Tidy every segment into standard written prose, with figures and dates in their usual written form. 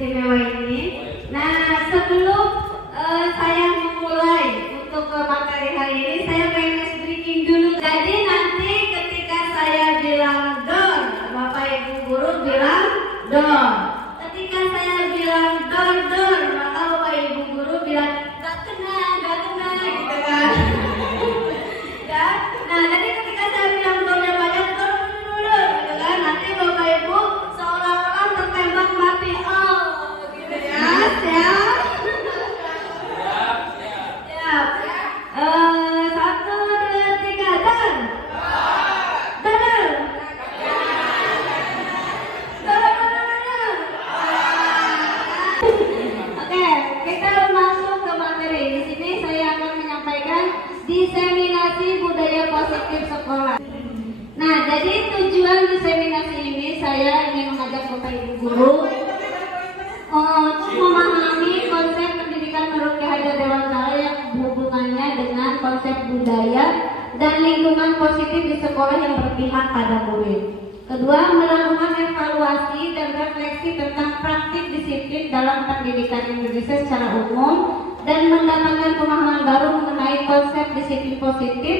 istimewa ini. Nah, sebelum saya memulai untuk materi hari ini, saya pengen briefing dulu. Jadi nanti ketika saya bilang dor, Bapak Ibu guru bilang dor. Ketika saya bilang dor, maka Bapak Ibu guru bilang gak kena gitu kan. Ya, nah jadi ketika saya bilang dornya banyak dor dulu gitu kan, nanti Bapak Ibu seolah-olah tertembak mati. Oh, gitu ya, siap. Siap. Satu, dua, tiga, dor. Dor. Oke, kita masuk ke materi. Di sini saya akan menyampaikan diseminasi budaya positif sekolah. Nah, jadi tujuan diseminasi ini saya ingin mengajak Bapak Ibu guru untuk memahami konsep pendidikan menurut Ki Hajar Dewantara yang hubungannya dengan konsep budaya dan lingkungan positif di sekolah yang berpihak pada murid. Kedua, melakukan evaluasi dan refleksi tentang praktik disiplin dalam pendidikan Indonesia secara umum dan mendapatkan pemahaman baru mengenai konsep disiplin positif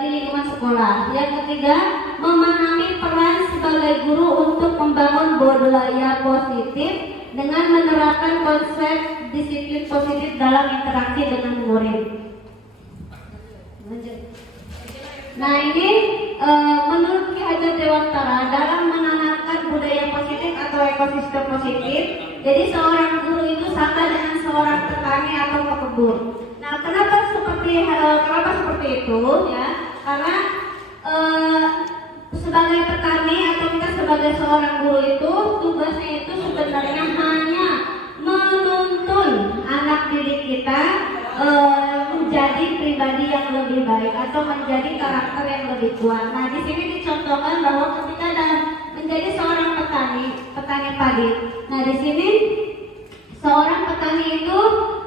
di lingkungan sekolah. Yang ketiga, memahami peran sebagai guru untuk membangun budaya positif dengan menerapkan konsep disiplin positif dalam interaksi dengan murid. Nah, ini menurut Ki Hajar Dewantara dalam menanamkan budaya positif atau ekosistem positif, jadi seorang guru itu sama dengan seorang petani atau pekebun. Nah, kenapa seperti itu ya? Karena sebagai petani atau kita sebagai seorang guru itu tugasnya itu sebenarnya hanya menuntun anak didik kita menjadi pribadi yang lebih baik atau menjadi karakter yang lebih kuat. Nah, di sini dicontohkan bahwa ketika dalam menjadi seorang petani padi. Nah, di sini seorang petani itu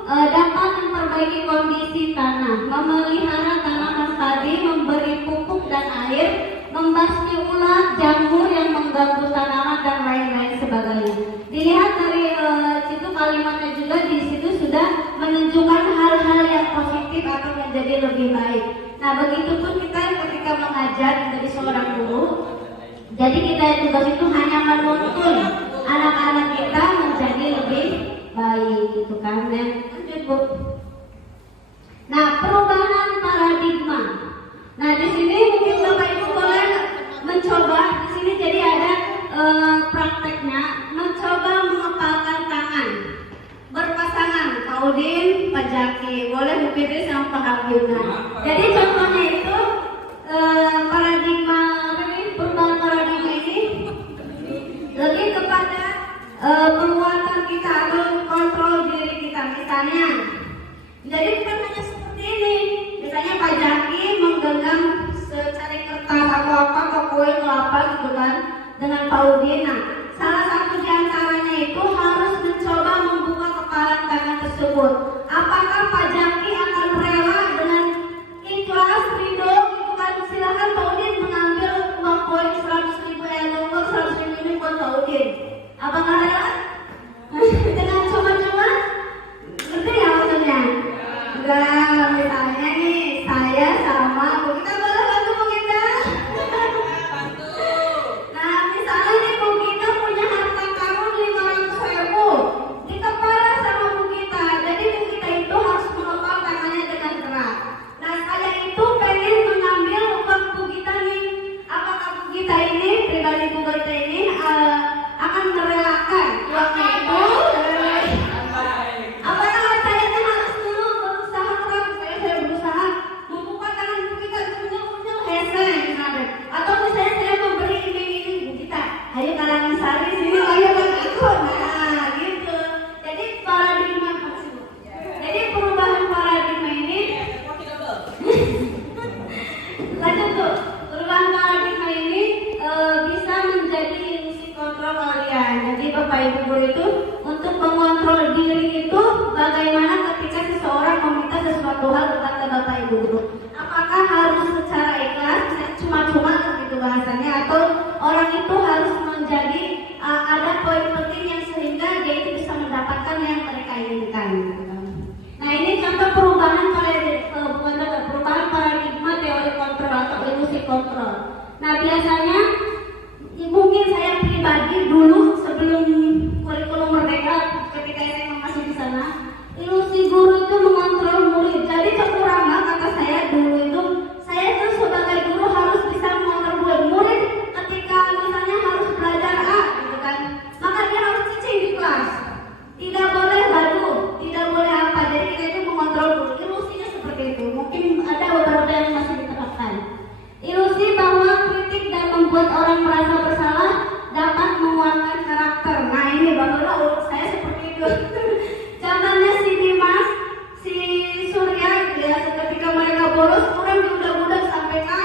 dapat memperbaiki kondisi tanah, memelihara tanaman padi, memberi pupuk dan air, membasmi ulat, jamur yang mengganggu tanaman dan lain-lain sebagainya. Dilihat dari situ kalimatnya juga di situ sudah menunjukkan hal-hal yang positif atau menjadi lebih baik. Nah, begitupun kita ketika mengajar menjadi seorang guru. Jadi kita tugas itu hanya menuntun anak-anak kita menjadi lebih baik, gitu kan? Lanjut, Bu. Nah, perubahan paradigma. Nah, di sini mungkin Bapak Ibu boleh mencoba. Di sini jadi ada prakteknya, mencoba mengepalkan tangan berpasangan, Pak Udin, Pak Jaki, boleh Bu Fitri sama Pak Habibna. Jadi contohnya itu paradigma ini, perubahan paradigma ini lebih kepada penguatan kita atau kontrol diri kita. Misalnya, jadi bukan hanya seperti ini. Misalnya Pak Jaki menggenggam secari kertas atau apa, atau koin atau apa gitu kan, dengan Pak Udin. Nah, salah satu di antaranya itu harus mencoba membuka kepalan tangan tersebut. Apakah Pak Jaki akan rela dengan ikhlas, ridho, gitu kan? Silakan Pak Udin mengambil uang koin 100.000 atau 100.000 ini buat Pak Udin. Apakah rela? Dengan coba-coba? Ngerti ya maksudnya? Enggak, misalnya nih saya sama Bu, kita boleh bantu Bu Gita? Nah, misalnya nih Bu Gita punya harta karun 500.000 dikepala sama Bu Gita. Jadi Bu Gita itu harus mengepal tangannya dengan keras. Nah, saya itu pengen mengambil uang Bu Gita nih. Apakah Bu Gita ini, pribadi Bu Gita ini akan merelakan uangnya itu? Apakah saya harus dulu berusaha keras? Saya berusaha membuka tangan Bu Gita punya hese misalnya. Atau misalnya saya memberi iming-iming Bu Gita, ayo kalangan sari sini, ayo bantu. Nah, gitu. Jadi paradigma apa sih Bu? Jadi perubahan paradigma ini lanjut Bu. Perubahan paradigma ini bisa menjadi ilusi kontrol kalian. Jadi Bapak Ibu guru itu untuk mengontrol diri itu bagaimana ketika seseorang meminta sesuatu hal kepada Bapak Ibu guru. Apakah harus secara ikhlas, cuma-cuma gitu bahasanya, atau orang itu harus menjadi ada poin penting yang sehingga dia perubahan paradigma teori kontrol atau ilusi kontrol. Nah biasanya mungkin saya pribadi dulu sebelum kurikulum merdeka ketika saya masih di sana, ilusi guru itu mengontrol murid. Jadi kekurangan kata saya dulu itu, saya itu sebagai guru harus bisa mengontrol murid. Murid ketika misalnya harus belajar A, gitu kan, maka dia harus cicing di kelas. Tidak boleh gaduh, tidak boleh apa. Jadi kita itu mengontrol guru. Ilusinya seperti itu. Mungkin ada beberapa yang masih diterapkan. Ilusi bahwa kritik dan membuat orang merasa bersalah dapat menguatkan karakter. Nah ini bahwa saya seperti itu. Contohnya si Dimas, si Surya gitu ya, ketika mereka bolos, orang diudak-udak sampai ke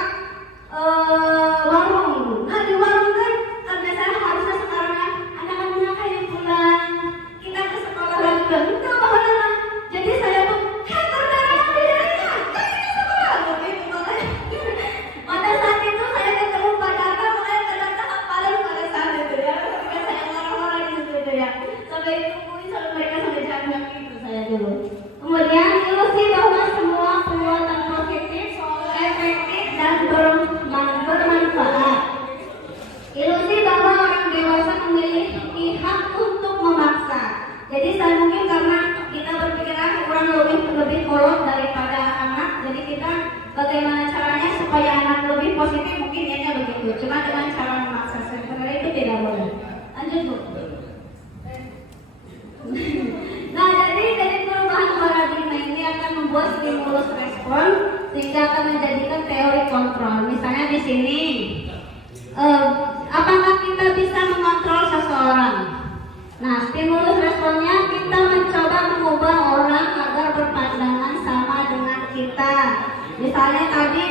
warung. Nah di warung kan biasanya harusnya sekarang anak-anak kayak pulang, kita ke sekolah lagi dan enggak bahwa jadi saya tuh terdarah bedanya, kan kita sekolah begitu makanya. Pada saat itu saya ketemu Pak Daka, mulai ternyata hafalan pada saat itu ya, sampai saya marah-marah gitu ya, sampai ditungguin sampai mereka sampai jam gitu saya dulu. Kemudian ilusi bahwa semua perbuatan positif, efektif dan bermanfaat. Ilusi bahwa orang dewasa memiliki hak untuk memaksa. Jadi saya mungkin karena kita berpikiran kurang lebih kolot daripada anak, jadi kita bagaimana caranya supaya anak lebih positif mungkin niatnya begitu. Cuma dengan cara memaksa sebenarnya itu tidak boleh. Lanjut Bu. Nah jadi dari perubahan paradigma ini akan membuat stimulus respon sehingga akan menjadikan teori kontrol. Misalnya di sini, apakah kita bisa mengontrol seseorang? Nah stimulus responnya kita mencoba mengubah orang agar berpandangan sama dengan kita. Misalnya tadi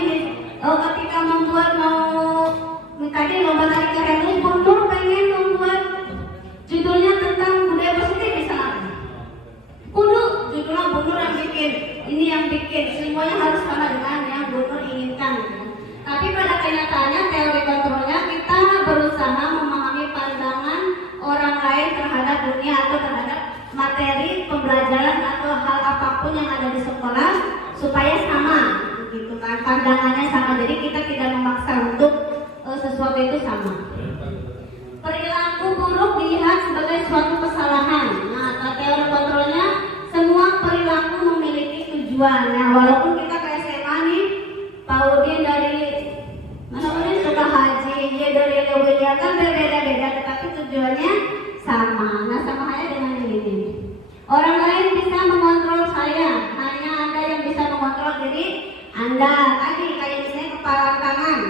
ketika membuat tadi lomba tarik kerenus, Bunur pengen membuat judulnya tentang budaya positif misalnya. Judulnya Bunur yang bikin, ini yang bikin, semuanya harus sama dengan yang Bunur inginkan. Tapi pada kenyataannya teori kontrolnya kita berusaha memahami pandangan orang lain terhadap dunia atau terhadap materi pembelajaran atau hal apapun yang ada di sekolah supaya sama, gitu kan, pandangannya sama. Jadi kita tidak memaksa untuk sesuatu itu sama. Perilaku buruk dilihat sebagai suatu kesalahan. Nah, teori kontrolnya semua perilaku memiliki tujuan. Nah, walaupun kita ke SMA nih, Pak Udin dari Mas Udin suka haji, dia dari Lewiliya kan berbeda-beda, tetapi tujuannya sama. Nah, sama halnya dengan ini. Orang lain bisa mengontrol saya, hanya Anda yang bisa mengontrol diri Anda. Tadi kayak misalnya kepala tangan.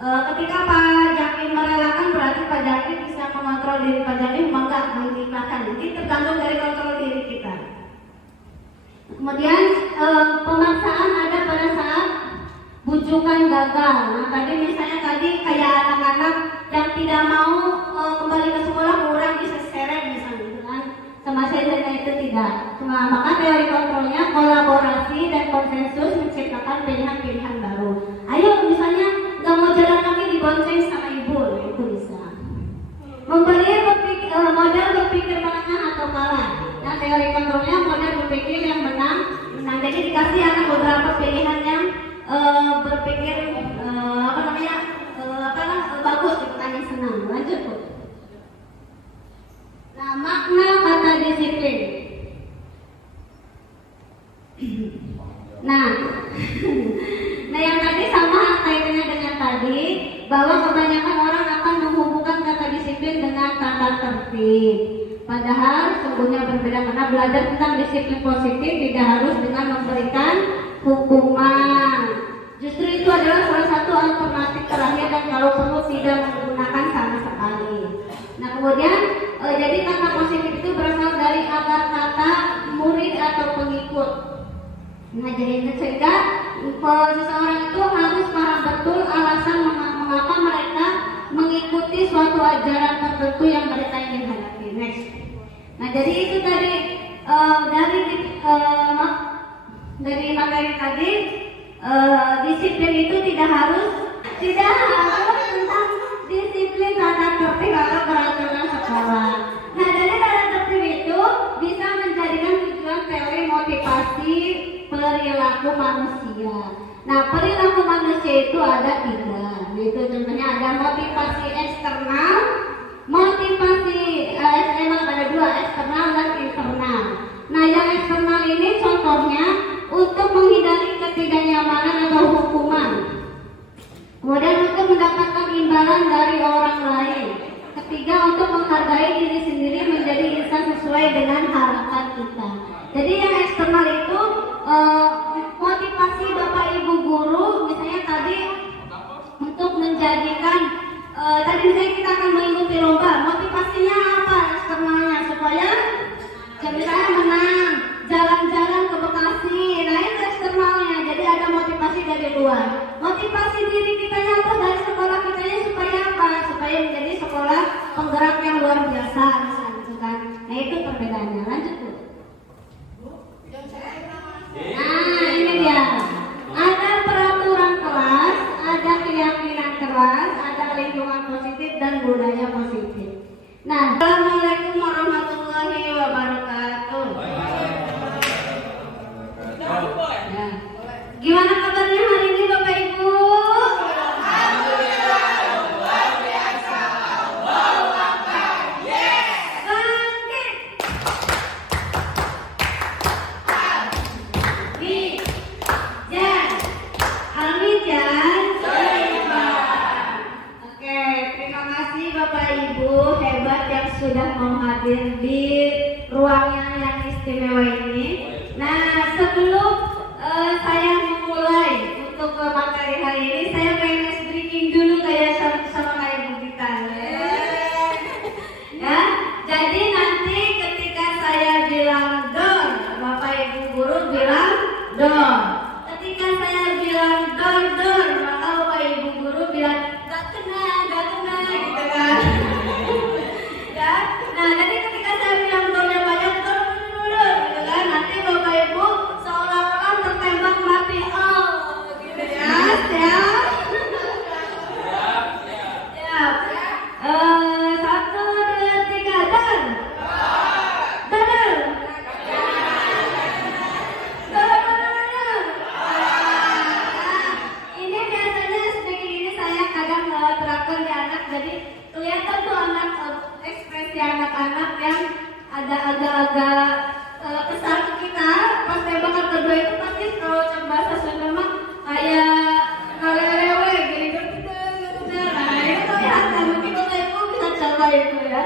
Ketika Pak Jakim merelakan berarti Pak Jakim bisa mengontrol diri Pak Jakim, enggak mengikhlaskan. Jadi tergantung dari kontrol diri kita. Kemudian pemaksaan ada pada saat bujukan gagal. Nah tadi misalnya kayak anak-anak yang tidak mau kembali ke sekolah, kurang bisa seret misalnya kan. Sama saya itu tidak. Maka teori kontrolnya kolaborasi dan konsensus menciptakan pilihan-pilihan baru. Ayo misalnya nggak mau jalan kaki dibonceng sama ibu, nah, itu bisa. Memberi model berpikir menengah atau kalah. Nah teori kontrolnya model berpikir yang menang. Nah jadi dikasih anak beberapa pilihan yang berpikir bagus, itu kan yang senang. Lanjut Bu. Nah makna kata disiplin. Nah yang tadi sama kaitannya dengan tadi, bahwa kebanyakan orang akan menghubungkan kata disiplin dengan tata tertib. Padahal sungguhnya berbeda, karena belajar tentang disiplin positif tidak harus dengan memberikan hukuman. Justru itu adalah salah satu alternatif terakhir dan kalau perlu tidak menggunakan sama sekali. Nah kemudian jadi kata positif itu berasal dari akar kata murid atau pengikut. Nah jadi sehingga seseorang itu harus paham betul alasan mengapa mereka mengikuti suatu ajaran tertentu yang mereka ingin hadapi. Next. Nah jadi itu tadi dari materi tadi, disiplin itu tidak harus tentang disiplin tata tertib atau peraturan sekolah. Nah dari tata tertib itu bisa menjadikan tujuan teori motivasi perilaku manusia. Nah, perilaku manusia itu ada 3. Itu contohnya ada motivasi eksternal, motivasi emang ada 2, eksternal dan internal. Nah, yang eksternal ini contohnya untuk menghindari ketidaknyamanan atau hukuman. Kemudian untuk mendapatkan imbalan dari orang lain. Ketiga, untuk menghargai diri sendiri menjadi insan sesuai dengan harapan kita. Jadi yang eksternal itu motivasi Bapak Ibu guru, misalnya tadi untuk menjadikan tadi misalnya kita akan mengikuti lomba. Motivasinya apa eksternalnya? Supaya misalnya menang, jalan-jalan ke Bekasi. Nah itu eksternalnya. Jadi ada motivasi dari luar. Motivasi diri kita atau dari sekolah kita supaya apa? Supaya menjadi sekolah penggerak yang luar biasa, misalnya gitu kan. Nah itu perbedaannya. Lanjut Bu. Nah ini dia. Ada peraturan kelas, ada keyakinan kelas, ada lingkungan positif dan budaya positif. Nah, Assalamualaikum warahmatullahi wabarakatuh. Ya. Gimana kabarnya hari ini Bapak Ibu? Alhamdulillah, luar biasa. Allahu Akbar. Yes. Bangkit. Almijan. Oke, terima kasih Bapak Ibu hebat yang sudah mau hadir di ruangan yang istimewa ini. Nah, sebelum saya memulai untuk materi hari ini, saya pengen breaking dulu kayak sama kayak Bu Gita. Ya, jadi nanti ketika saya bilang dor, Bapak Ibu guru bilang dor. Ketika saya bilang dor, maka Bapak Ibu guru bilang gak kena gitu kan. Ya, nah jadi ketika saya bilang dornya banyak dor gitu kan, nanti Bapak Ibu seolah-olah tertembak mati. Oh, gitu ya, siap. Siap. 1, 2, 3, dor. Dor. Ini biasanya sedikit ini saya kadang terapkan di anak, jadi kelihatan tuh anak ekspresi anak-anak yang ada agak-agak kesal ke kita pas tembakan kedua itu pasti kalau bahasa Sunda mah kayak ngalewe gini gitu. Nah itu kelihatan, mungkin Bapak Ibu bisa coba itu ya.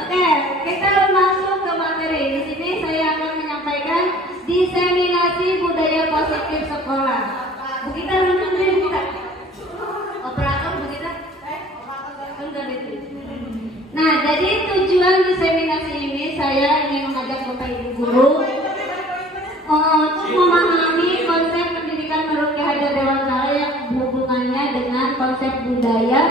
Oke, kita masuk ke materi. Di sini saya akan menyampaikan diseminasi budaya positif sekolah. Bu Gita lanjutin kita. Operator Bu Gita. Enggak itu. Nah, jadi tujuan diseminasi ini saya ingin mengajak Bapak Ibu guru untuk memahami konsep pendidikan menurut Ki Hajar Dewantara yang hubungannya dengan konsep budaya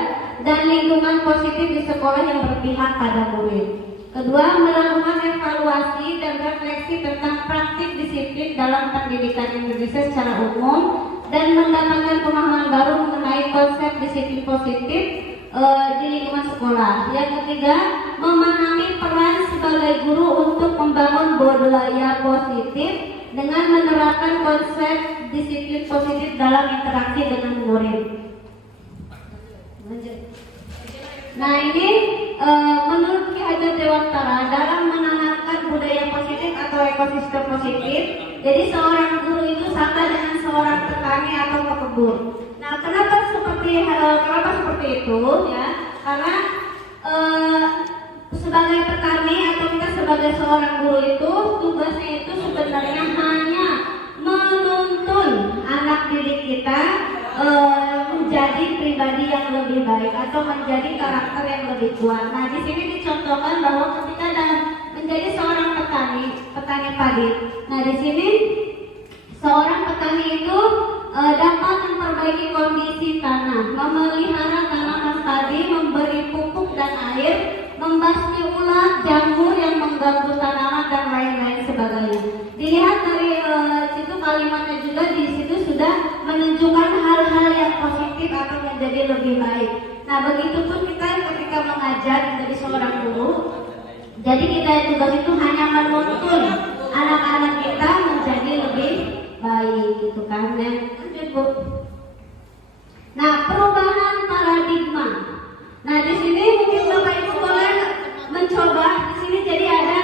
dan lingkungan positif di sekolah yang berpihak pada murid. Kedua, melakukan evaluasi dan refleksi tentang praktik disiplin dalam pendidikan Indonesia secara umum dan mendapatkan pemahaman baru mengenai konsep disiplin positif di lingkungan sekolah. Yang ketiga, memahami peran sebagai guru untuk membangun budaya positif dengan menerapkan konsep disiplin positif dalam interaksi dengan murid. Nah ini menurut Ki Hajar Dewantara dalam menanamkan budaya positif atau ekosistem positif, jadi seorang guru itu sama dengan seorang petani atau pekebun. Nah kenapa seperti itu ya? Karena sebagai petani atau kita sebagai seorang guru itu tugasnya itu sebenarnya hanya menuntun anak didik kita menjadi pribadi yang lebih baik atau menjadi karakter yang lebih kuat. Nah, di sini dicontohkan bahwa ketika dalam menjadi seorang petani padi. Nah, di sini seorang petani itu dapat memperbaiki kondisi tanah, memelihara tanaman padi, memberi pupuk dan air, membasmi ulat, jamur yang mengganggu tanaman dan lain-lain sebagainya. Dilihat dari situ kalimatnya juga di situ sudah menunjukkan hal-hal yang positif atau menjadi lebih baik. Nah, begitupun kita ketika mengajar menjadi seorang guru, jadi kita tugas itu hanya menuntun anak-anak kita menjadi gitu kan ya. Lanjut Bu. Nah, perubahan paradigma. Nah, di sini mungkin Bapak Ibu boleh mencoba. Di sini jadi ada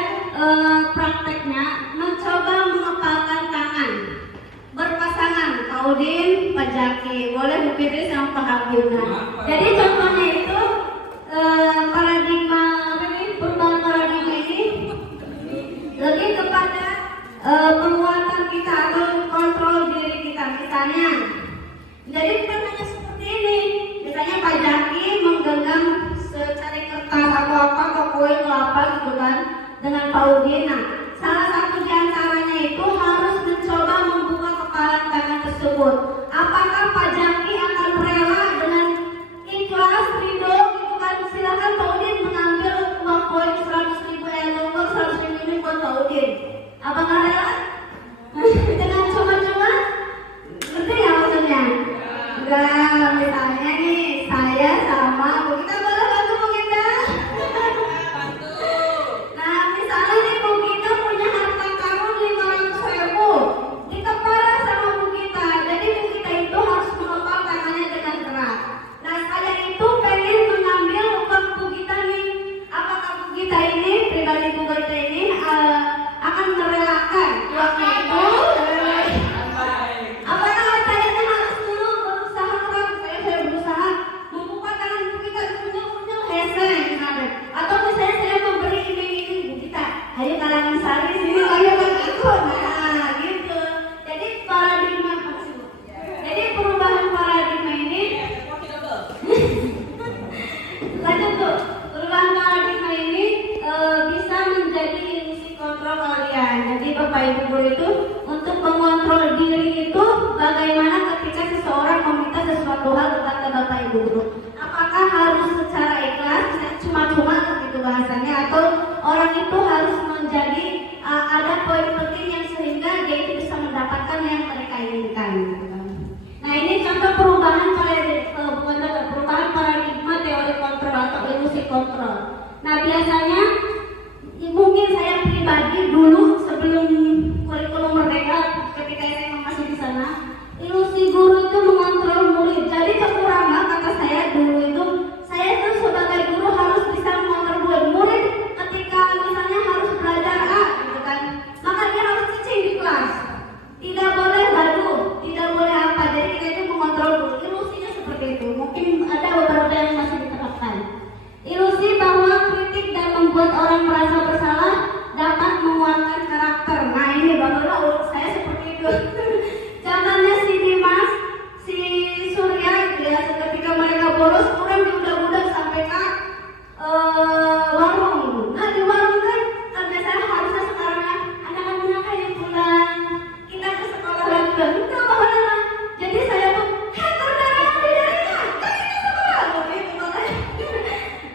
prakteknya, mencoba mengepalkan tangan berpasangan, Pak Udin, Pak Jaki, boleh Bu Fitri sama Pak Habibna. Jadi contohnya itu paradigma perubahan paradigma ini lebih kepada penguatan kita atau kontrol diri kita. Misalnya, jadi bukan hanya seperti ini. Misalnya Pak Jaki menggenggam secari kertas atau apa, atau kue atau apa gitu kan, dengan Pak Udin. Nah, salah satu di antaranya itu harus mencoba membuka kepala tangan tersebut. Apakah Pak Jaki akan rela dengan ikhlas, ridho gitu kan? Silakan Pak Udin mengambil uang koin 100.000 yang 100.000 ini buat Pak Udin. Apakah rela? Dengan cuma-cuma? Ngerti ya maksudnya? Enggak, misalnya nih saya sama Bu Gita, boleh bantu Bu Gita? Nah, misalnya nih Bu Gita punya harta karun 500.000 dikepala sama Bu Gita. Jadi Bu Gita itu harus mengepal tangannya dengan keras. Nah, saya itu pengen mengambil uang Bu Gita nih. Apakah Bu Gita ini, pribadi Bu Gita ini akan merelakan uangnya itu? Apakah saya harus dulu berusaha keras? Saya berusaha membuka tangan Bu Gita, punya hese atau misalnya saya memberi iming-iming Bu Gita, ayo kalangan sari sini, ayo bantu. Nah gitu. Jadi paradigma, jadi perubahan paradigma ini lanjut Bu. Perubahan paradigma ini bisa menjadi ilusi kontrol kalian. Jadi Bapak Ibu guru itu untuk mengontrol diri itu bagaimana ketika seseorang meminta sesuatu hal kepada Bapak Ibu guru. Apakah harus secara ikhlas, cuma-cuma gitu bahasanya, atau orang itu harus menjadi ada poin penting yang sehingga dia itu bisa mendapatkan yang mereka inginkan. Nah, ini contoh perubahan perubahan paradigma teori kontrol atau ilusi kontrol. Nah, biasanya mungkin saya pribadi dulu sebelum kurikulum merdeka, ketika saya masih di sana, ilusi guru itu mengontrol murid. Jadi kekurangan kata saya dulu itu, saya itu sebagai guru harus bisa mengontrol murid. Murid ketika misalnya harus belajar A, gitu kan, maka dia harus cicing di kelas. Tidak boleh gaduh, tidak boleh apa. Jadi kita itu mengontrol guru. Ilusinya seperti itu. Mungkin ada beberapa yang masih diterapkan. Ilusi bahwa kritik dan membuat orang merasa bersalah dapat menguatkan karakter. Nah, ini Bapak saya seperti itu. Zamannya si Dimas, si Surya gitu ya, ketika mereka bolos, orang diudak-udak sampai ke warung. Nah, di warung kan biasanya harusnya sekarang anak-anak kayak pulang, kita ke sekolah lagi dan enggak bahwa jadi saya tuh terdarah begitu makanya.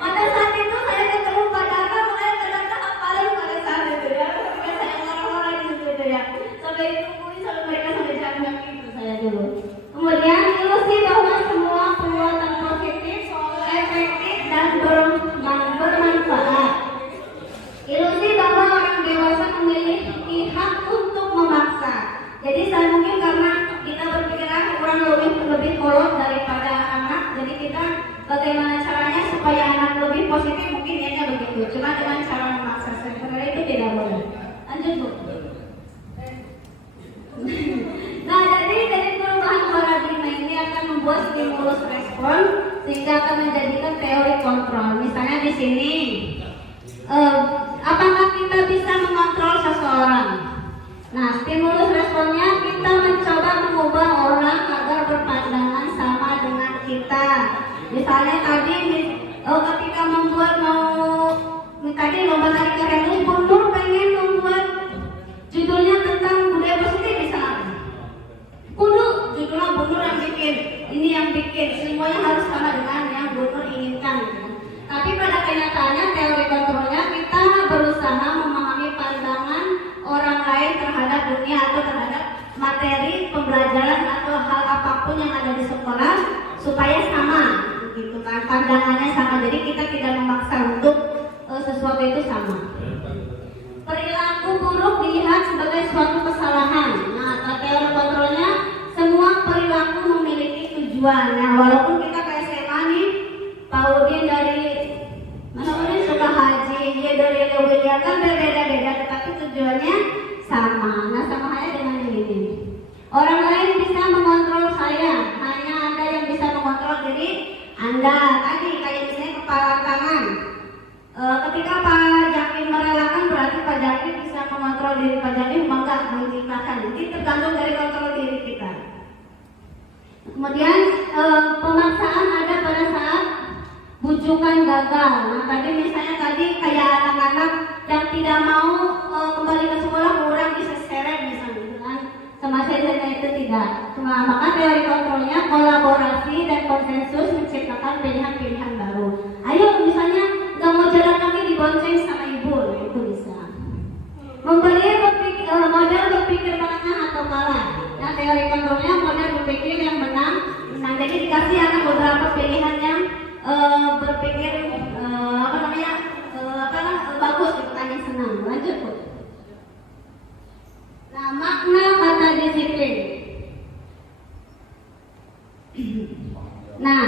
Pada saat itu saya ketemu Pak Data, mulai Data hafalan pada saat itu ya, ketika saya marah-marah di situ itu ya, sampai ditungguin sampai mereka sampai jam gitu saya dulu. Kemudian ilusi bahwa semua perbuatan positif, efektif dan bermanfaat. Ilusi bahwa orang dewasa memiliki hak untuk memaksa. Jadi saya mungkin karena kita berpikiran kurang lebih kolot daripada anak, jadi kita bagaimana caranya supaya anak lebih positif, mungkin niatnya begitu. Cuma dengan cara memaksa, sebenarnya itu tidak boleh. Lanjut Bu. Nah, jadi dari perubahan paradigma ini akan membuat stimulus respon sehingga akan menjadikan teori kontrol. Misalnya di sini, apakah kita bisa mengontrol seseorang? Nah, stimulus responnya kita mencoba mengubah orang agar berpandangan sama dengan kita. Misalnya tadi ketika tadi lomba tarik keren, Nur pengen membuat judulnya tentang budaya positif misalnya. Judulnya Bu Nur yang bikin, ini yang bikin, semuanya harus sama dengan yang Bu Nur inginkan. Tapi pada kenyataannya teori kontrolnya kita berusaha memahami pandangan orang lain terhadap dunia atau terhadap materi pembelajaran atau hal apapun yang ada di sekolah supaya sama, gitu kan, pandangannya sama. Jadi kita tidak memaksa untuk sesuatu itu sama. Perilaku buruk dilihat sebagai suatu kesalahan. Nah, teori kontrolnya tujuan. Nah, walaupun kita ke SMA nih, Pak Udin dari mana Udin suka haji, dia dari Lewilian kan berbeda-beda, tetapi tujuannya sama. Nah, sama halnya dengan ini. Orang lain bisa mengontrol saya, hanya Anda yang bisa mengontrol diri Anda. Tadi kayak misalnya kepala tangan. Ketika Pak Jakim merelakan berarti Pak Jakim bisa mengontrol diri Pak Jakim, enggak menciptakan. Jadi tergantung dari kontrol diri kita. Kemudian pemaksaan ada pada saat bujukan gagal. Nah tadi misalnya kayak anak-anak yang tidak mau kembali ke sekolah, kurang bisa seret misalnya kan. Sama saya itu tidak. Cuma maka teori kontrolnya kolaborasi dan konsensus menciptakan pilihan-pilihan baru. Ayo misalnya nggak mau jalan kaki dibonceng sama ibu, itu bisa. Memberi model berpikir menengah atau kalah. Nah teori kontrolnya model berpikir yang menang. Nah jadi dikasih anak beberapa pilihan yang berpikir bagus, yang senang. Lanjut Bu. Nah makna kata disiplin. Nah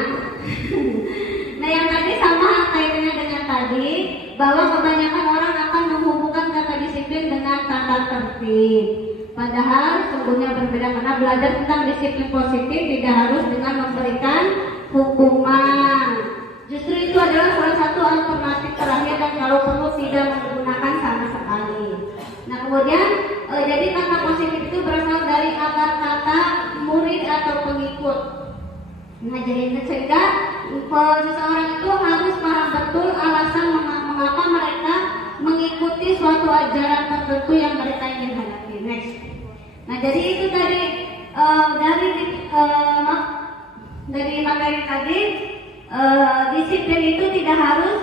yang tadi sama kaitannya dengan tadi, bahwa kebanyakan orang akan menghubungkan kata disiplin dengan tata tertib. Padahal sungguhnya berbeda, karena belajar tentang disiplin positif tidak harus dengan memberikan hukuman. Justru itu adalah salah satu alternatif terakhir dan kalau perlu tidak menggunakan sama sekali. Nah kemudian jadi kata positif itu berasal dari akar kata murid atau pengikut. Nah jadi sehingga seseorang itu harus paham betul alasan mengapa mereka mengikuti suatu ajaran tertentu yang mereka ingin hadapi. Next. Nah jadi itu tadi dari materi tadi, disiplin itu tidak harus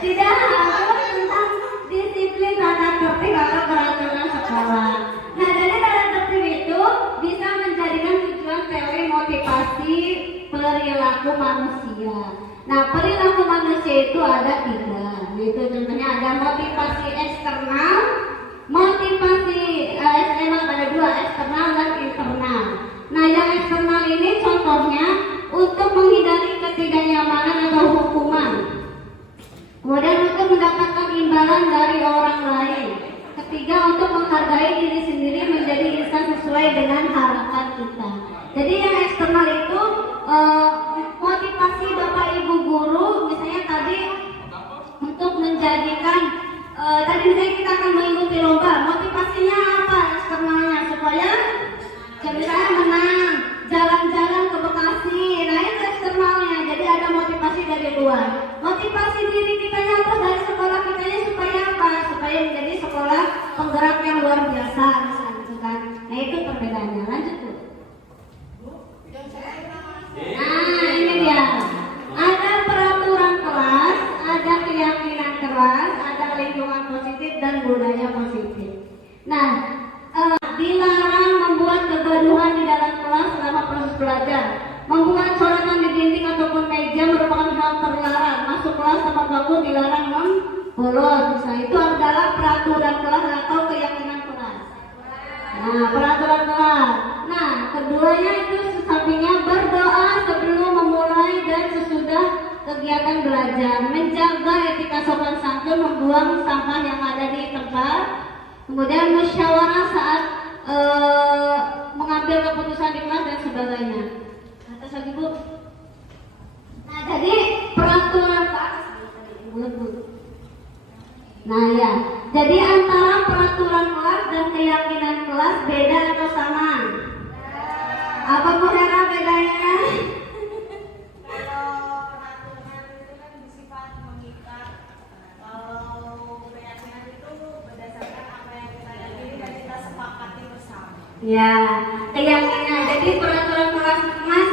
tidak harus tentang disiplin tata tertib atau peraturan sekolah. Nah dari tata tertib itu bisa menjadikan tujuan teori motivasi perilaku manusia. Nah perilaku manusia itu ada 3. Itu contohnya ada motivasi eksternal, motivasi eksternal ada 2, eksternal dan internal. Nah yang eksternal ini contohnya untuk menghindari ketidaknyamanan atau hukuman. Kemudian untuk mendapatkan imbalan dari orang lain. Ketiga, untuk menghargai diri sendiri menjadi insan sesuai dengan harapan kita. Jadi yang eksternal itu motivasi Bapak Ibu guru, misalnya tadi untuk menjadikan tadi misalnya kita akan mengikuti lomba. Motivasinya apa eksternalnya? Supaya misalnya menang, jalan-jalan ke Bekasi. Nah itu eksternalnya. Jadi ada motivasi dari luar. Motivasi diri kita apa dari sekolah kitanya supaya apa? Supaya menjadi sekolah penggerak yang luar biasa, misalnya gitu kan. Nah itu perbedaannya. Lanjut Bu. Nah ini dia. Ada peraturan kelas, ada keyakinan kelas, ada lingkungan positif dan budaya positif. Nah dilarang membuat kegaduhan di dalam kelas selama proses belajar. Membuat coretan di dinding ataupun meja merupakan hal terlarang. Masuk kelas tempat bangku dilarang membolos. Nah itu adalah peraturan kelas atau keyakinan kelas. Nah peraturan kelas. Nah keduanya itu sampingnya berdoa sebelum memulai dan sesudah kegiatan belajar. Menjaga etika sopan santun, membuang sampah yang ada di tempat. Kemudian musyawarah saat mengambil keputusan di kelas dan sebagainya. Atas lagi Bu. Nah jadi peraturan kelas. Nah ya, jadi antara peraturan kelas dan keyakinan kelas beda atau sama? Apa Bu Hera bedanya? Kalau peraturan itu kan bersifat mengikat. Kalau keyakinan itu berdasarkan apa yang kita yakini dan kita sepakati bersama. Ya, keyakinan. Jadi peraturan kelas Mas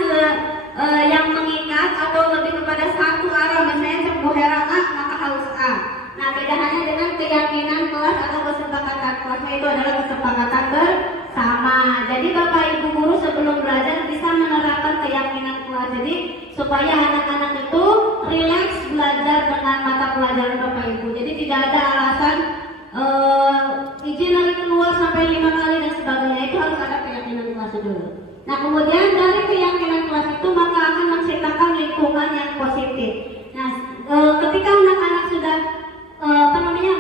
yang mengikat atau lebih kepada satu arah, misalnya Bu Hera A maka harus A. Nah bedaannya dengan keyakinan kelas atau kesepakatan kelasnya itu adalah kesepakatan bersama. Jadi Bapak Ibu guru sebelum belajar bisa menerapkan keyakinan kelas. Jadi supaya anak-anak itu rileks belajar dengan mata pelajaran Bapak Ibu. Jadi tidak ada alasan izin lagi keluar sama sampai 5 kali dan sebagainya. Itu harus ada keyakinan kelas dulu. Nah, kemudian dari keyakinan kelas itu maka akan menciptakan lingkungan yang positif. Nah, ketika anak-anak sudah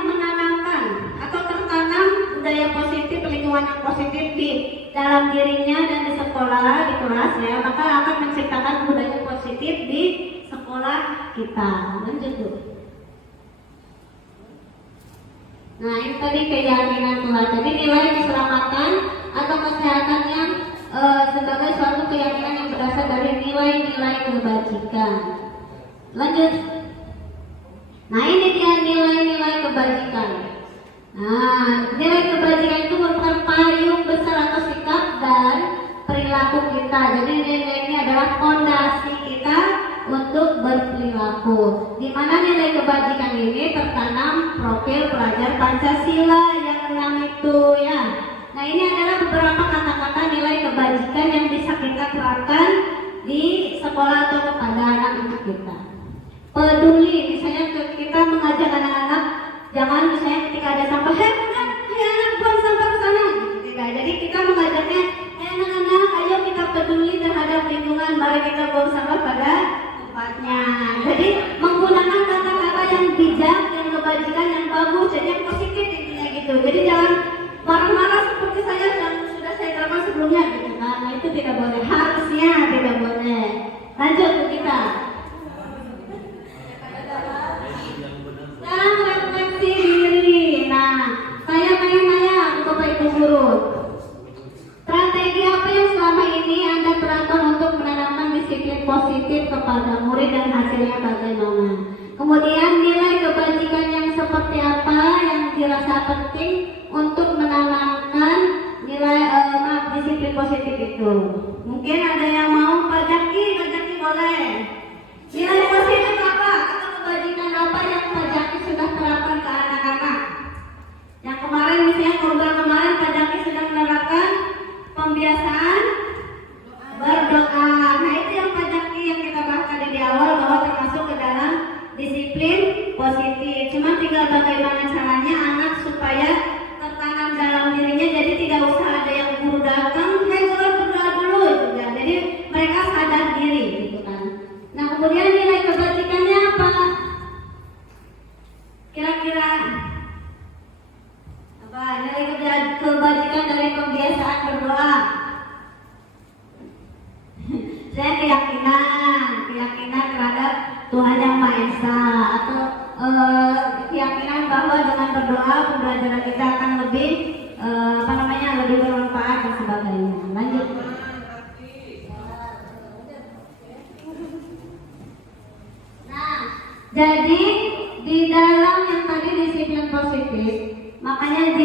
menanamkan atau tertanam budaya positif, lingkungan yang positif di dalam dirinya dan di sekolah, di kelas ya, maka akan menciptakan budaya positif di sekolah kita. Lanjut tuh. Nah, ini tadi keyakinan kelas. Jadi nilai keselamatan atau kesehatan yang sebagai suatu keyakinan yang berasal dari nilai-nilai kebajikan. Lanjut. Nah, ini dia nilai-nilai kebajikan. Nah, nilai kebajikan itu merupakan payung besar atau sikap dan perilaku kita. Jadi nilai ini adalah fondasi kita untuk berperilaku. Di mana nilai kebajikan ini tertanam profil pelajar Pancasila yang 6 itu ya. Nah, ini adalah beberapa kata-kata nilai kebajikan yang bisa kita terapkan di sekolah atau kepada anak-anak kita. Peduli, misalnya kita mengajak anak-anak, jangan misalnya ketika ada sampah, anak buang sampah ke sana, gitu, tidak. Jadi kita mengajaknya, anak-anak, ayo kita peduli terhadap lingkungan, mari kita buang sampah pada tempatnya. Jadi menggunakan kata-kata yang bijak, yang kebajikan, yang bagus, dan yang positif intinya gitu. Jadi jangan marah-marah seperti saya yang sudah saya terangkan sebelumnya gitu kan. Nah, itu tidak boleh, harusnya tidak boleh. Lanjut kita. Sekarang refleksi diri. Nah, saya tanya-tanya Bapak Ibu guru. Strategi apa yang selama ini Anda terapkan untuk menanamkan disiplin positif kepada murid dan hasilnya bagaimana? Kemudian nilai kebajikan yang seperti apa yang dirasa penting untuk menanamkan nilai disiplin positif itu? Mungkin ada yang mau Pak Jaki boleh. Nilai positif apa atau kebajikan apa yang Pak Jaki sudah terapkan ke anak-anak? Yang kemarin misalnya program kemarin Pak Jaki sudah menerapkan pembiasaan berdoa. Nah, itu yang Pak Jaki yang kita bahas tadi di awal bahwa termasuk ke dalam disiplin positif. Cuma tinggal bagaimana caranya anak supaya tertanam dalam dirinya. Jadi tidak usah ada yang guru datang, berdoa dulu gitu ya. Jadi mereka sadar diri gitu kan. Nah, kemudian nilai kebajikannya apa? Kira-kira apa nilai kebajikan dari pembiasaan berdoa? Saya keyakinan terhadap Tuhan Yang Maha Esa, atau keyakinan bahwa dengan berdoa pembelajaran kita akan lebih lebih bermanfaat dan sebagainya. Lanjut. Nah, jadi di dalam yang tadi disiplin positif, makanya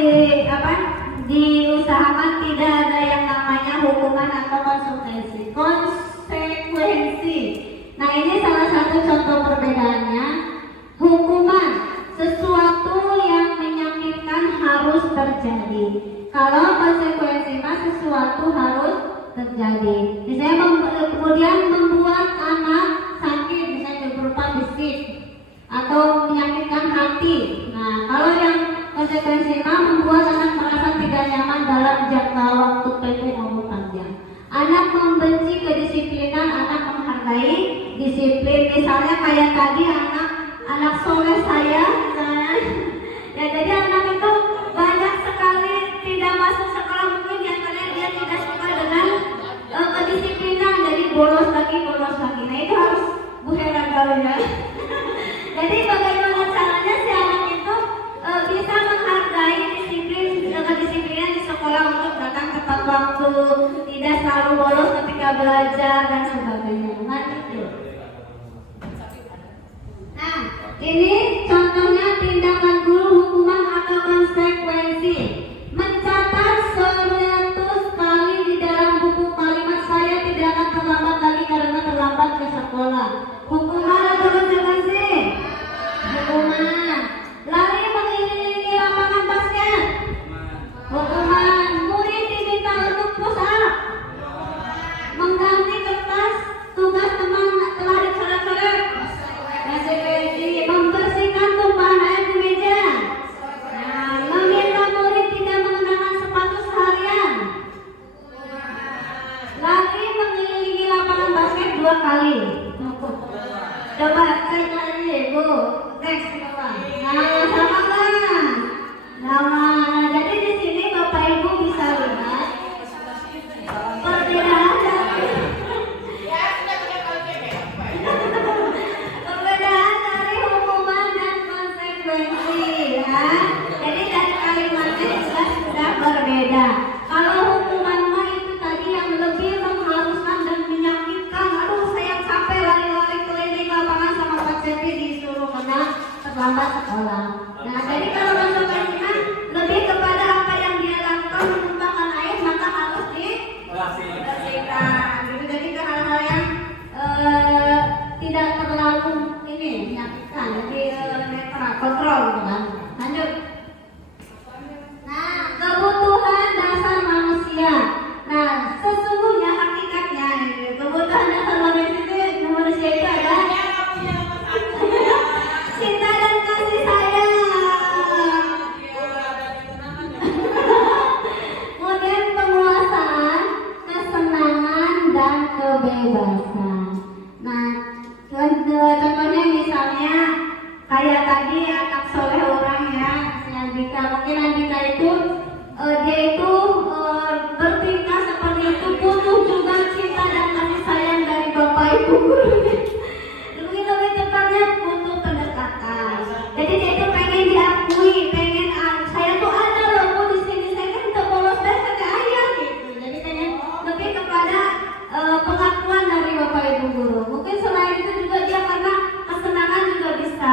diusahakan tidak ada yang namanya hukuman atau konsekuensi. Nah, ini salah satu contoh perbedaannya. Hukuman, sesuatu yang menyakitkan harus terjadi. Kalau konsekuensi sesuatu harus terjadi. Misalnya kemudian membuat anak sakit, misalnya berupa fisik atau menyakitkan hati. Nah, kalau yang konsekuensi membuat anak merasa tidak nyaman dalam jangka waktu pendek maupun panjang. Anak membenci kedisiplinan, anak menghargai disiplin. Misalnya kayak tadi anak soleh saya misalnya. Ya, jadi anak itu banyak sekali tidak masuk sekolah, mungkin karena dia tidak suka dengan kedisiplinan. Jadi bolos lagi. Nah, itu harus Bu Hera tahu ya. Jadi bagaimana caranya si anak itu bisa menghargai kedisiplinan di sekolah untuk datang tepat waktu, tidak selalu bolos ketika belajar dan sebagainya. Nah, ini contohnya tindakan guru, hukuman atau konsekuensi. Mencatat 100 kali di dalam buku kalimat saya tidak akan terlambat lagi karena terlambat ke sekolah. Hukuman atau konsekuensi? Hukuman. Lari mengelilingi lapangan basket? Hukuman. Murid diminta untuk push up? Mengganti kertas tugas teman telah dicoret-coret? Konsekuensi. Membersihkan tumpahan air di meja? Nah, meminta murid tidak mengenakan sepatu Next coba. Nah, sama kan? Nama. Jadi di sini Bapak Ibu bisa lihat perbedaan dari hukuman dan konsekuensi ya. Jadi dari kalimatnya jelas sudah berbeda. Kalau hukuman mah itu tadi yang lebih mengharuskan dan menyakitkan. Aduh, saya capek lari-lari keliling lapangan sama Pak Cepi disuruh kena terlambat sekolah. Nah, jadi kalau konsekuensinya lebih kepada apa yang dia lakukan menumpahkan air maka harus dibersihkan. Gitu. Jadi ke hal-hal yang tidak terlalu ini menyakitkan. Jadi netral, kontrol gitu kan. Lanjut. Nah, kebutuhan dasar manusia. Nah, sesungguhnya hakikatnya kebutuhan dasar manusia itu adalah cinta dan kasih sayang. Kemudian penguasaan, kesenangan dan kebebasan. Nah, contohnya misalnya kayak tadi anak soleh orang ya, si Andika. Mungkin Andika itu dia itu bertingkah seperti itu butuh juga cinta dan kasih sayang dari bapak ibu gurunya. Lebih tepatnya butuh pendekatan. Jadi dia itu pengen diakui, pengen saya tuh ada loh bu di sini, saya kan untuk bolos tes ada ayah gitu. Jadi pengen lebih kepada pengakuan dari bapak ibu guru. Mungkin selain itu juga dia karena kesenangan juga bisa.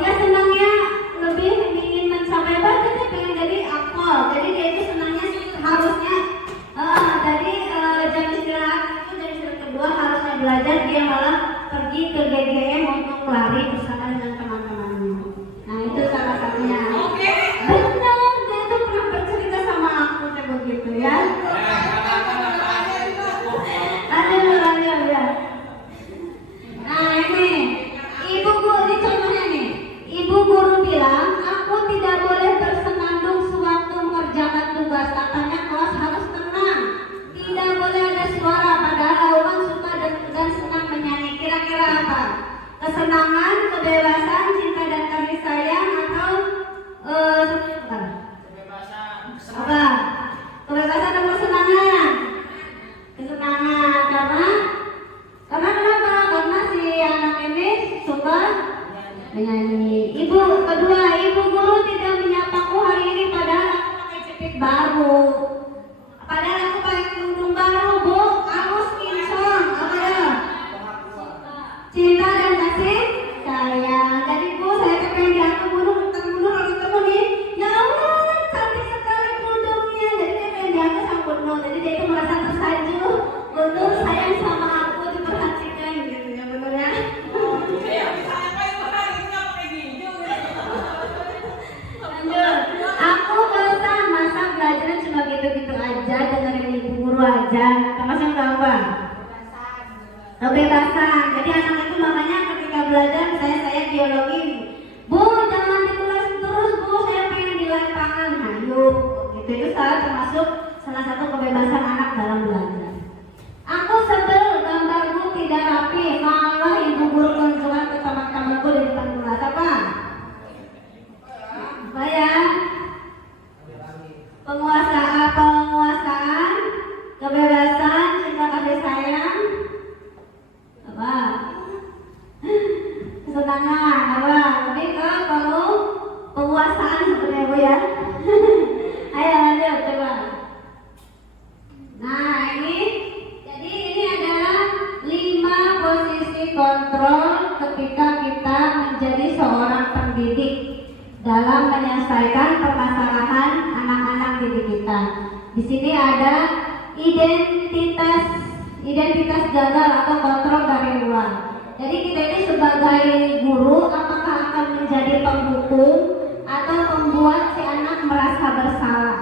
Dia senangnya lebih ingin mencapai apa? Dia pengen jadi akpol. Jadi dia itu senangnya harusnya dari jam istirahat itu jam istirahat kedua harusnya belajar, dia malah pergi ke GGM untuk lari bersama dengan teman-temannya. Nah itu salah satunya. Benar, dia itu pernah bercerita sama aku kayak begitu ya. Lanjut ya. Nah ini ibu guru, ini contohnya nih. Ibu guru bilang aku tidak boleh bersenandung sewaktu mengerjakan tugas. Katanya kelas harus tenang, tidak boleh ada suara. Padahal orang suka dan senang menyanyi. Kira-kira apa? Kesenangan, kebebasan, cinta dan kasih sayang atau apa? Kebebasan atau kesenangan? Kesenangan karena kenapa? Karena si anak ini suka menyanyi. Kedua, ibu guru tidak menyapaku hari ini padahal aku pakai cepit baru. Padahal aku pakai kerudung baru, bu. Aku skincon, apa ya? Cinta dan kasih sayang. Jadi bu, saya pengen diantar guru, harus ketemu nih. Ya Allah, cantik sekali kerudungnya. Jadi dia pengen diantar sama Gunung. Jadi dia itu merasa tersanjung. Gunung sayang sama aku, diperhatikan gitu ya, bener ya. Aku bosan masa belajar cuma gitu-gitu aja, dengerin ibu guru aja. Termasuk apa? Kebebasan. Jadi anak itu makanya ketika belajar, saya biologi, bu jangan di kelas terus bu, saya pengen di lapangan. Ayo, gitu itu termasuk salah satu kebebasan anak dalam belajar. Aku sebel gambarku tidak rapi, malah ibu guru konsulan ke teman-temanku di depan kelas. Apa ya? Penguasaan, kebebasan, cinta kasih sayang, apa? Kesenangan, apa? Lebih ke kalau penguasaan sebenarnya bu ya. Ayo lanjut coba. Nah jadi ini adalah 5 posisi kontrol ketika kita menjadi seorang pendidik dalam menyelesaikan permasalahan anak-anak didik kita. Di sini ada identitas gagal atau kontrol dari luar. Jadi kita ini sebagai guru apakah akan menjadi penghukum atau membuat si anak merasa bersalah.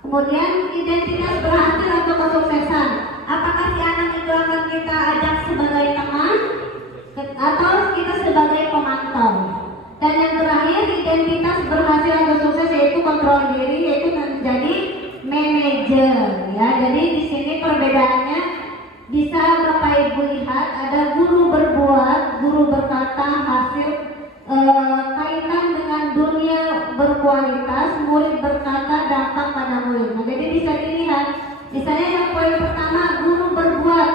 Kemudian identitas berhasil atau kesuksesan. Apakah si anak itu akan kita ajak sebagai teman atau kita sebagai pemantau. Dan yang terakhir identitas berhasil atau sukses yaitu kontrol diri, yaitu menjadi manajer ya. Jadi di sini perbedaannya bisa Bapak Ibu lihat, ada guru berbuat, guru berkata, hasil kualitas, murid berkata dampak pada murid. Nah, jadi bisa dilihat, misalnya yang poin pertama, guru berbuat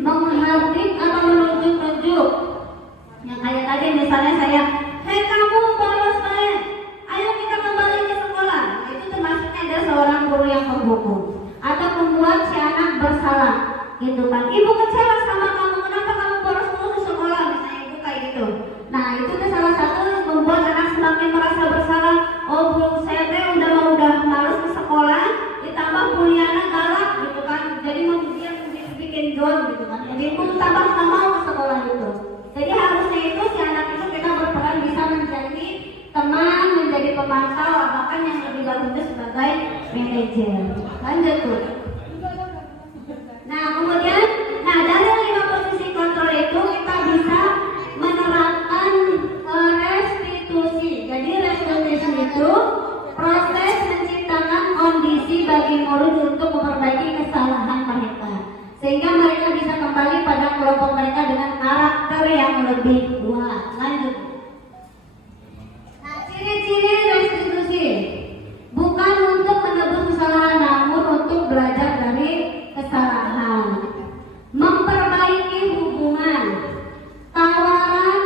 menghardik atau menunjuk-nunjuk. Yang kayak tadi misalnya saya, hei kamu bolos kalian, ayo kita kembali ke sekolah. Nah, itu termasuknya ada seorang guru yang menghukum atau membuat si anak bersalah, gitu kan. Ibu kecewa sama kamu, kenapa kamu bolos terus ke sekolah, misalnya ibu kayak gitu. Nah, itu tuh salah satu membuat anak semakin merasa bersalah. Oh, bu, saya teh udah malas ke sekolah, ditambah kuliahnya galak, gitu kan. Jadi dia bikin down, gitu kan. Jadi pun tambah tak mau ke sekolah itu. Jadi harusnya itu si anak itu kita berperan bisa menjadi teman, menjadi pemantau, bahkan yang lebih bagus itu sebagai manajer. Lanjut tuh. Nah, kemudian, dari 5 posisi kontrol itu kita bisa menerapkan restitusi. Jadi restitusi itu proses menciptakan kondisi bagi murid untuk memperbaiki kesalahan mereka, sehingga mereka bisa kembali pada kelompok mereka dengan karakter yang lebih kuat. Lanjut. Nah, ciri-ciri restitusi bukan untuk menebus kesalahan, namun untuk belajar dari kesalahan, memperbaiki hubungan, tawaran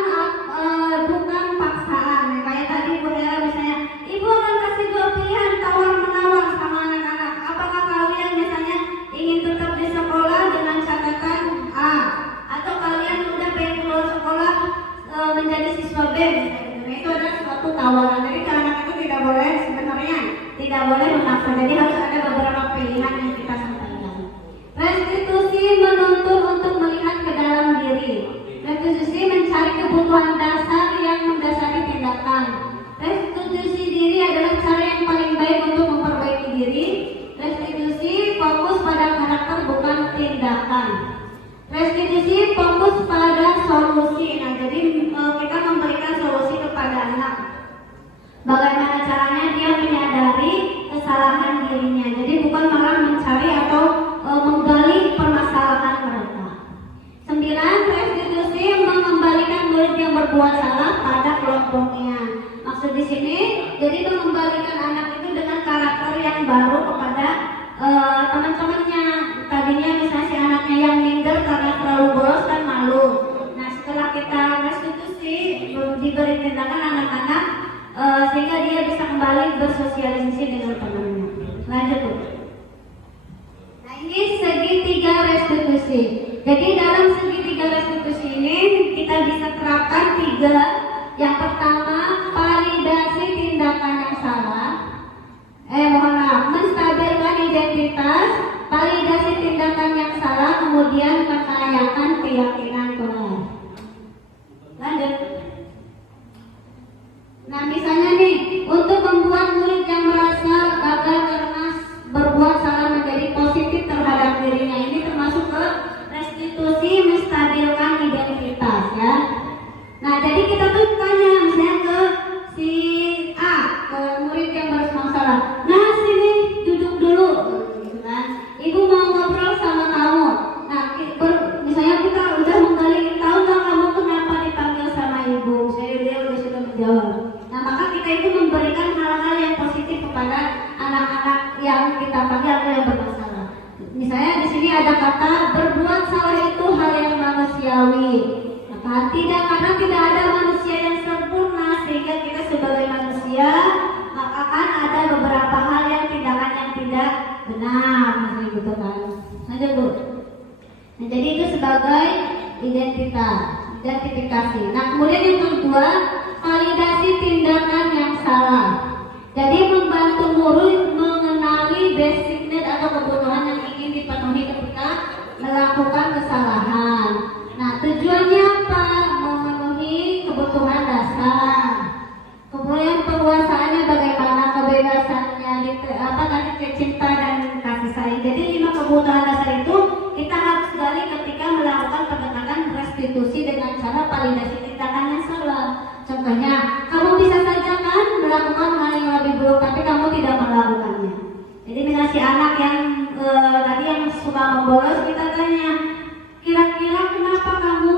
bukan paksaan. Kayak tadi Bu Hera misalnya, ibu akan kasih 2 pilihan tawar menawar sama anak-anak. Apakah kalian misalnya ingin tetap di sekolah dengan catatan A, atau kalian udah pengen keluar sekolah menjadi siswa B? Nah, itu adalah suatu tawaran. Jadi anak itu tidak boleh, sebenarnya tidak boleh memaksa. Jadi harus ada beberapa pilihan yang kita sampaikan. Restitusi menuntut untuk melihat ke dalam diri. Restitusi mencari kebutuhan dasar yang mendasari tindakan. Restitusi diri adalah cara yang paling baik untuk memperbaiki diri. Restitusi fokus pada karakter bukan tindakan. Restitusi fokus pada solusi. Nah, jadi kita memberikan solusi kepada anak. Bagaimana caranya dia menyadari kesalahan dirinya. Jadi bukan malah mencari atau menggali permasalahan mereka. 9. Restitusi mengembalikan murid yang berbuat salah pada kelompoknya. Maksud di sini, jadi mengembalikan anak itu dengan karakter yang baru kepada teman-temannya. Tadinya misalnya si anaknya yang minder karena terlalu bolos dan malu. Nah, setelah kita restitusi, diberi tindakan anak-anak sehingga dia bisa kembali bersosialisasi dengan temannya. Lanjut Bu. Nah, ini segitiga restitusi. Jadi dalam segitiga restitusi ini kita bisa terapkan 3. Yang pertama, validasi tindakan yang salah. Menstabilkan identitas, validasi tindakan yang salah, kemudian kekayakan keyakinan kelas. Lanjut. Nah, misalnya nih, untuk membuat murid yang merasa gagal karena berbuat salah menjadi positif terhadap dirinya, ini termasuk ke restitusi menstabilkan identitas, ya. Nah, jadi kita tuh tanya misalnya ke si A, ke murid yang bermasalah. Nah, sini duduk dulu, gitu kan. Ibu mau ngobrol sama kamu. Nah, misalnya kita udah menggali, tahu nggak kamu kenapa dipanggil sama ibu? Dia udah sudah menjawab. Nah, maka kita itu memberikan hal-hal yang positif kepada anak-anak yang kita panggil atau yang bermasalah. Misalnya di sini ada kata berbuat salah itu hal yang manusiawi. Maka tidak, karena tidak ada manusia yang sempurna, sehingga kita sebagai manusia maka kan ada beberapa hal yang tindakan yang tidak benar, misalnya gitu kan. Lanjut Bu. Nah, jadi itu sebagai identifikasi. Nah, kemudian yang kedua, validasi tindakan yang salah. Jadi membantu murid mengenali basic need atau kebutuhan yang ingin dipenuhi ketika melakukan kesalahan. Nah, tujuannya apa? Memenuhi kebutuhan dasar. Kemudian penguasaannya bagaimana, kebebasannya, cinta dan kasih sayang. Jadi 5 kebutuhan dasar itu kita harus gali ketika melakukan pendekatan restitusi dengan cara validasi tindakan yang salah. Contohnya, kamu bisa saja kan melakukan hal yang lebih buruk, tapi kamu tidak melakukannya. Jadi misalnya si anak yang tadi yang suka membolos, kita tanya, kira-kira kenapa kamu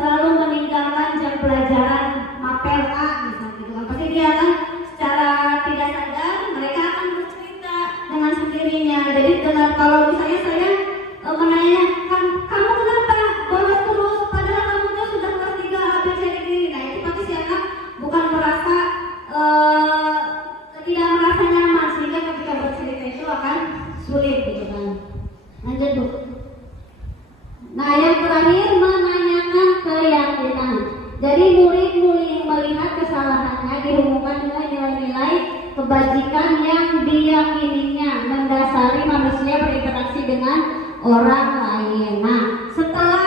selalu meninggalkan jam pelajaran mapel A, misalnya gitu kan. Pasti dia kan kesalahannya dihubungkan dengan nilai-nilai kebajikan yang diyakininya mendasari manusia berinteraksi dengan orang lain. Nah, setelah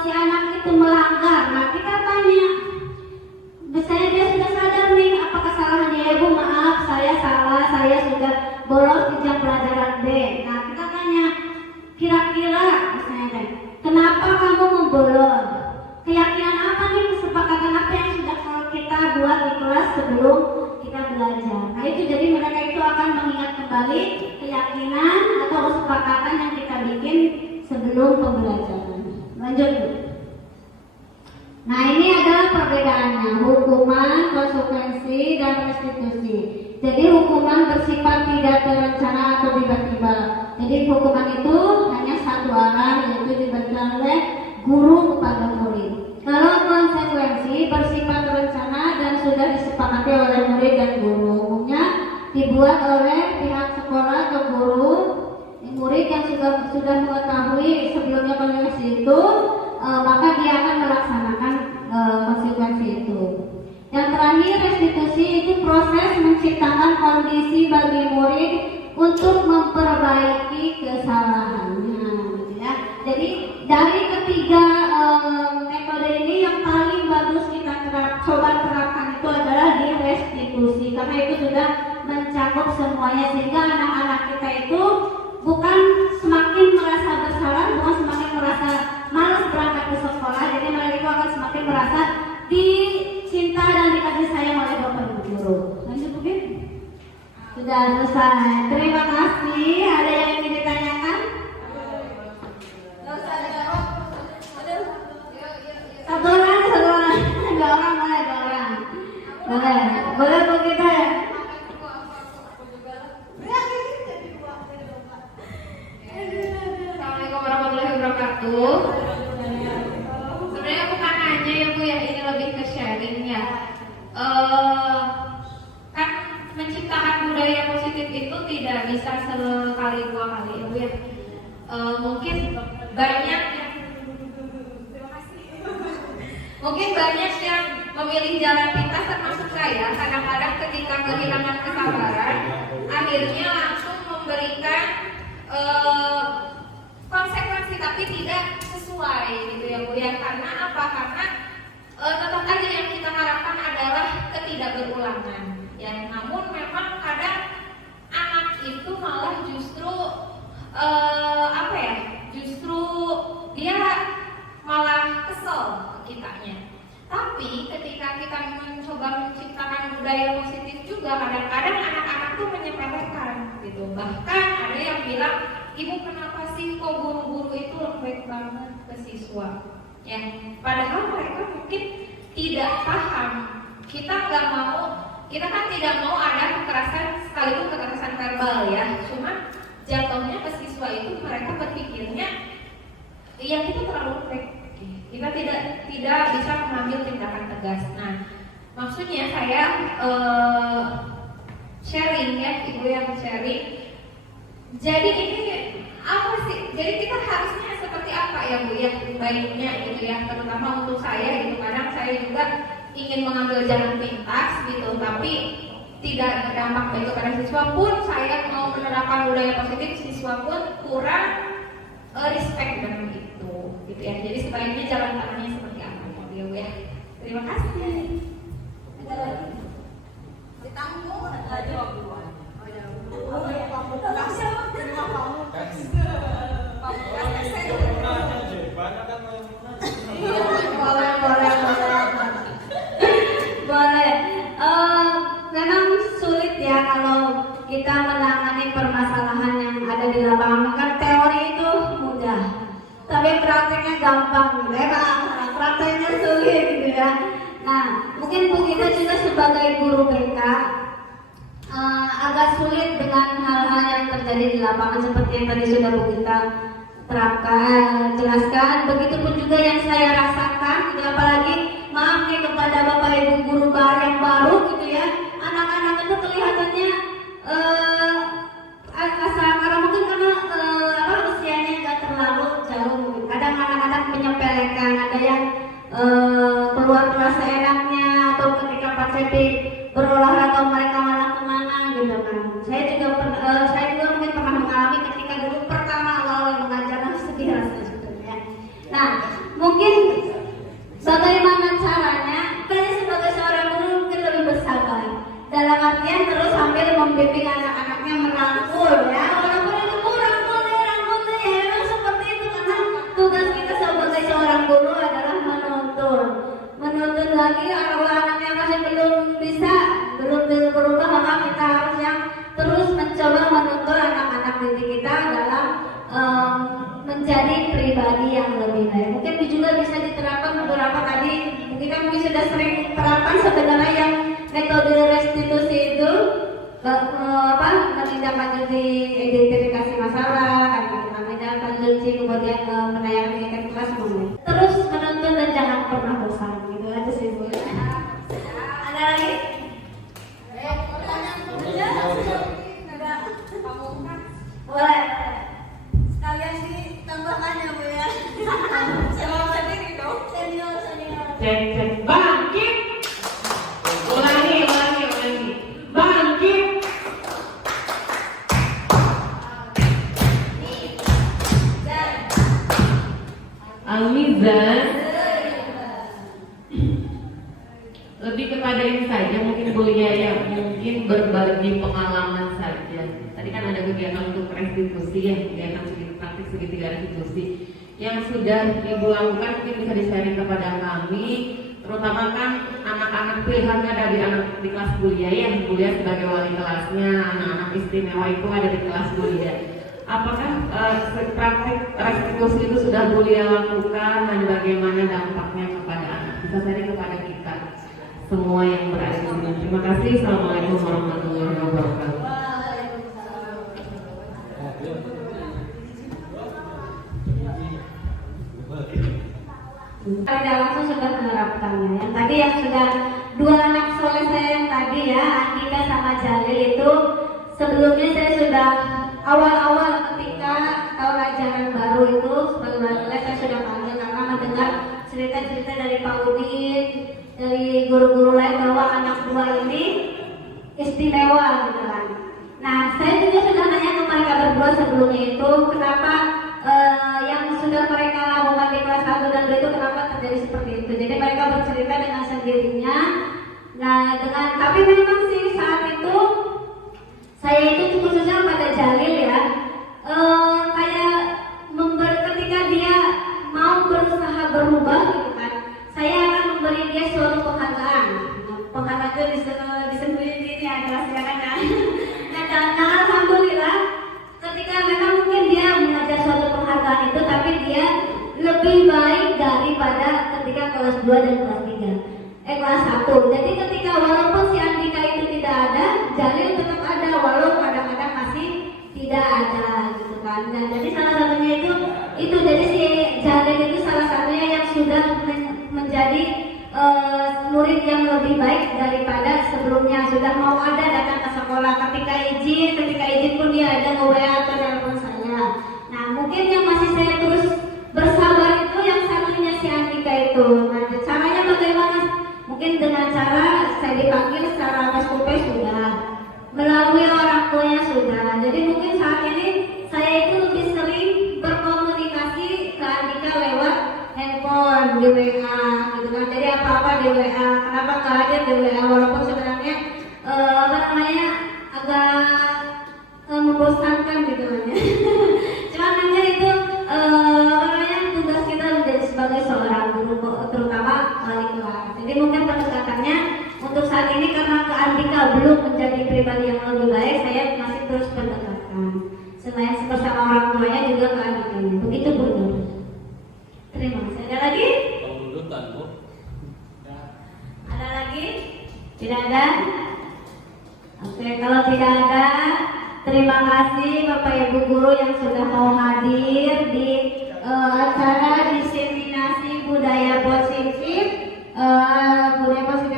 si anak itu melanggar, nah kita tanya, misalnya dia sudah sadar nih apa kesalahannya, ya Bu maaf saya salah, saya sudah bolos di jam pelajaran B. Nah kita tanya, kira-kira misalnya deh, kenapa kamu membolos? Keyakinan apa nih, kesepakatan apa yang sudah kita buat di kelas sebelum kita belajar? Nah itu jadi mereka itu akan mengingat kembali keyakinan atau kesepakatan yang kita bikin sebelum pembelajaran. Lanjut Bu. Nah ini adalah perbedaannya, hukuman, konsekuensi, dan restitusi. Jadi hukuman bersifat tidak terencana atau tiba-tiba. Jadi hukuman itu hanya satu arah, yaitu diberikan oleh guru kepada murid. Kalau konsekuensi bersifat terencana dan sudah disepakati oleh murid dan guru, umumnya dibuat oleh pihak sekolah atau guru. Murid yang sudah mengetahui sebelumnya konsekuensi itu, maka dia akan melaksanakan konsekuensi itu. Yang terakhir, restitusi itu proses menciptakan kondisi bagi murid untuk memperbaiki kesalahannya, gitu ya. Jadi dari ketiga metode ini yang paling bagus kita coba terapkan itu adalah di restitusi, karena itu sudah mencakup semuanya, sehingga anak-anak kita itu bukan semakin merasa bersalah, bukan semakin merasa malas berangkat ke sekolah, jadi mereka itu akan semakin merasa dicinta dan dikasih sayang oleh bapak ibu guru. Lanjut mungkin? Sudah selesai. Terima kasih. Ada yang ingin ditanyakan? Satu orang, dua orang, boleh, dua orang. Boleh Bu kita ya? Assalamualaikum warahmatullahi wabarakatuh. Sebenarnya bukan hanya ya Bu ya, ini lebih ke sharing ya. Kan menciptakan budaya positif itu tidak bisa sekali dua kali ya Bu ya. Mungkin banyak yang memilih jalan pintas, termasuk saya. Kadang-kadang ketika kehilangan kesabaran, akhirnya langsung memberikan konsekuensi tapi tidak sesuai gitu ya Bu ya. Karena apa? Karena tetap aja yang kita harapkan adalah ketidakberulangan ya. Namun memang kadang anak itu malah justru justru dia malah kesel ke kitanya. Tapi ketika kita mencoba menciptakan budaya positif juga, kadang-kadang anak-anak tuh menyepelekan gitu. Bahkan ada yang bilang, ibu kenapa sih kok guru-guru itu lembek banget ke siswa? Ya, padahal mereka mungkin tidak paham. Kita kan tidak mau ada kekerasan, sekalipun kekerasan verbal ya. Cuma jatuhnya ke siswa itu mereka berpikirnya, iya kita terlalu lembek. Kita tidak bisa mengambil tindakan tegas. Nah, maksudnya saya sharing ya, ibu yang sharing. Jadi ini apa sih? Jadi kita harusnya seperti apa ya Bu ya, baiknya gitu ya, terutama untuk saya gitu. Kadang saya juga ingin mengambil jalan pintas gitu, tapi tidak berdampak baik kepada siswa pun. Saya mau menerapkan budaya positif, siswa pun kurang respect dengan itu gitu ya. Jadi sebaiknya jalan tengahnya seperti apa ya Bu ya. Terima kasih. Ada lagi? Ditanggung ada jawab duluan. Boleh. Memang sulit ya kalau kita menangani permasalahan yang ada di lapangan. Kan teori itu mudah, tapi prakteknya gampang gitu ya. Prakteknya sulit gitu ya. Nah, mungkin Bu Gita juga sebagai guru BK agak sulit dengan hal-hal yang terjadi di lapangan seperti yang tadi sudah Bu Gita jelaskan. Begitupun juga yang saya rasakan gitu, apalagi maaf nih kepada Bapak Ibu guru yang baru gitu ya. Anak-anak itu kelihatannya karena mungkin karena usianya nggak terlalu jauh. Kadang anak-anak menyepelekan, ada yang keluar kelas seenaknya, atau ketika seperti berolahraga mereka mana kemana gitu kan. Saya juga mungkin pernah mengalami ketika dulu pertama awal mengajar, sedih rasanya sebetulnya. Nah, mungkin bagaimana caranya kita sebagai seorang guru mungkin lebih bersabar dalam artian terus sambil membimbing anak-anaknya merangkul ya, walaupun itu rangkul ya, memang seperti itu karena tugas kita sebagai seorang guru adalah menuntun lagi kalau anaknya masih belum bisa berubah, maka kita harus yang terus mencoba menuntun anak-anak didik kita dalam menjadi pribadi yang lebih baik. Mungkin juga bisa diterapkan beberapa tadi, kita mungkin sudah sering terapkan sebenarnya yang metode restitusi itu menindaklanjuti identifikasi masalah, menindaklanjuti kemudian menanyakan tingkat kelas terus menuntun dan jangan pernah bosan, gitu aja sih Bu. Ada lagi? Boleh. Sekalian ditambahkan ya Bu ya. Sendiri dong. Senior. Cek bangkit. Ulangi. Bangkit. Almizan. Lebih kepada ini saja, mungkin Bu Yaya, mungkin berbagi pengalaman saja. Tadi kan ada kegiatan untuk restitusi ya, kegiatan praktik segitiga restitusi yang sudah Ibu lakukan, mungkin bisa di-sharing kepada kami, terutama kan anak-anak pilihannya dari anak di kelas Bu Yaya, Bu Yaya sebagai wali kelasnya, anak-anak istimewa itu ada di kelas Bu Yaya. Apakah praktik restitusi itu sudah Bu Yaya lakukan dan bagaimana dampaknya kepada anak? Bisa sharing kepada kita semua yang berada di sini. Terima kasih. Assalamualaikum warahmatullahi wabarakatuh. Tidak langsung sudah menerapkannya. Yang tadi yang sudah dua anak soleh saya yang tadi ya, Andika sama Jalil itu sebelumnya saya sudah awal-awal ketika tahun ajaran baru itu sebagai wali saya sudah panggil karena mendengar cerita-cerita dari Pak Udin, dari guru-guru lain bahwa anak dua ini istimewa gitu kan. Nah, saya juga sudah nanya ke mereka berdua sebelumnya itu kenapa yang sudah mereka lakukan di kelas 1 dan 2 itu kenapa terjadi seperti itu. Jadi mereka bercerita dengan sendirinya. Nah, tapi memang sih saat itu saya itu khususnya pada Jalil ya, kayak ketika dia mau berusaha berubah gitu kan, saya akan memberi dia suatu penghargaan. Penghargaan itu disembunyiin ini adalah silakan ya. Nah, alhamdulillah ketika memang mungkin dia mengajar suatu penghargaan itu, tapi dia lebih baik daripada ketika kelas 2 dan kelas 3, kelas 1. Jadi ketika walaupun si Andika itu tidak ada, Jalil tetap ada, walau kadang-kadang masih tidak ada gitu kan. Dan jadi salah satunya itu jadi si Jalil itu salah satunya yang sudah menjadi murid yang lebih baik daripada sebelumnya, sudah mau ada datang ke sekolah, ketika izin pun dia ada nge-WA atau telepon saya. Nah, mungkin yang masih saya terus bersabar itu yang satunya si Andika itu. Nah, caranya bagaimana? Mungkin dengan cara saya dipanggil secara atas kupe sudah, melalui orang tuanya sudah. Jadi mungkin saat ini saya itu lebih sering berkomunikasi ke Andika lewat handphone, di WA gitu kan. Jadi apa-apa di WA. Kenapa nggak hadir di WA walaupun sebenarnya agak membosankan gitu kan ya. Cuman hanya itu tugas kita menjadi sebagai seorang guru, terutama wali kelas. Jadi mungkin pendekatannya untuk saat ini karena ke Andika belum menjadi pribadi yang lebih baik, saya masih terus pendekatan. Selain bersama orang tuanya juga ke Andikanya. Begitu Bu. Terima kasih. Ada lagi? Ada lagi? Tidak ada? Oke, kalau tidak ada, terima kasih Bapak Ibu guru yang sudah mau hadir di acara diseminasi budaya positif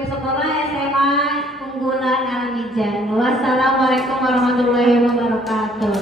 sekolah SMA Unggulan Al-Mijan. Wassalamualaikum warahmatullahi wabarakatuh.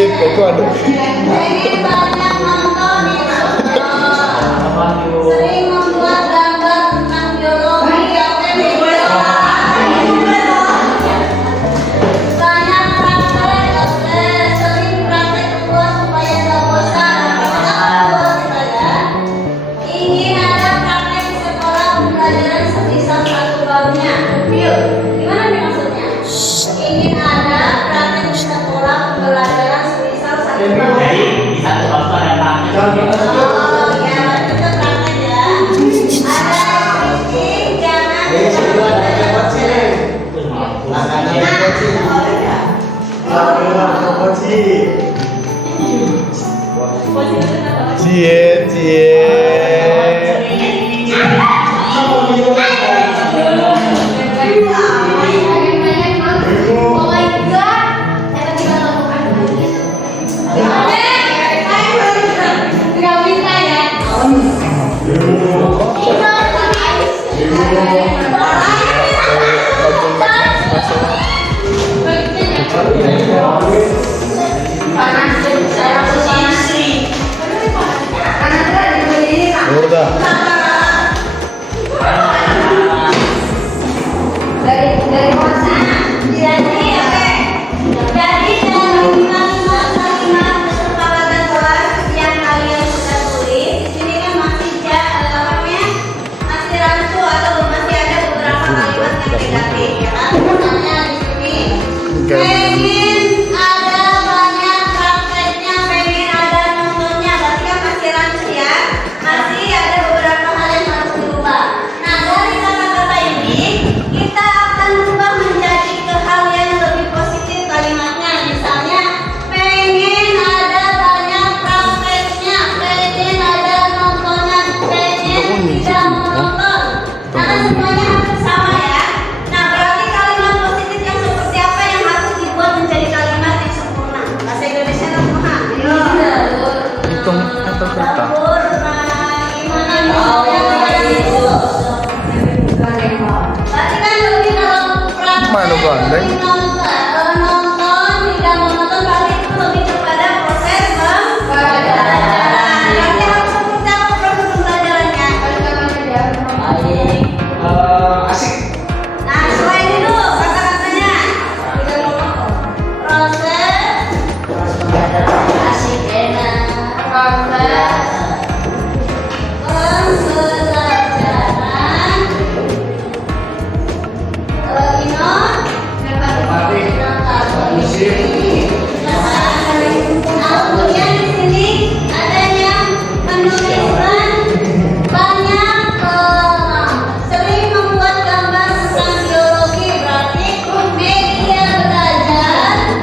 Digigit itu ada. Pengen banyak nonton YouTube. Sering membuat gambar tentang biologi yang banyak praktek, sering praktek keluar supaya nggak bosan. Ingin ada praktek di sekolah pembelajaran semisal satu babnya. Yuk, gimana nih maksudnya? Ingin ada praktek di sekolah pembelajaran semisal satu babnya. Jadi di satu waktu ada praktek. Oh ya, itu praktek ya. Ada yang jangan Cie, cie. Oh my god, kita bisa lakukan lagi. Nggak bisa ya. Udah. Dari mana? Jadi dalam kalimat kesepakatan kelas yang kalian sudah tulis, di sini kan masih masih rancu atau masih ada beberapa kalimat yang negatif, ya kan? Misalnya di sini, pengen ada banyak prakteknya, pengen ada nontonnya, berarti kan masih rancu ya, masih ada beberapa hal yang harus dirubah. Nah, dari kata-kata ini kita akan berubah menjadi ke hal yang lebih positif kalimatnya. Misalnya, pengen ada banyak prakteknya, pengen ada nontonnya, pengen tidak menonton. Nah, kan semuanya hampir sama ya. Nah, berarti kalimat positif yang seperti apa yang harus dibuat menjadi kalimat yang sempurna? Bahasa Indonesia sempurna. Hitung atau kata? Gimana nih? Berarti kan lebih kalau praktek Mana gandeng? kalau nonton tidak menonton berarti itu lebih kepada proses pembelajaran. Berarti harus seperti apa proses pembelajarannya? Asik. Nah, selain itu kata-katanya proses asik enak proses pembelajaran kemudian di sini ada yang menuliskan banyak sering membuat gambar tentang biologi, berarti media belajar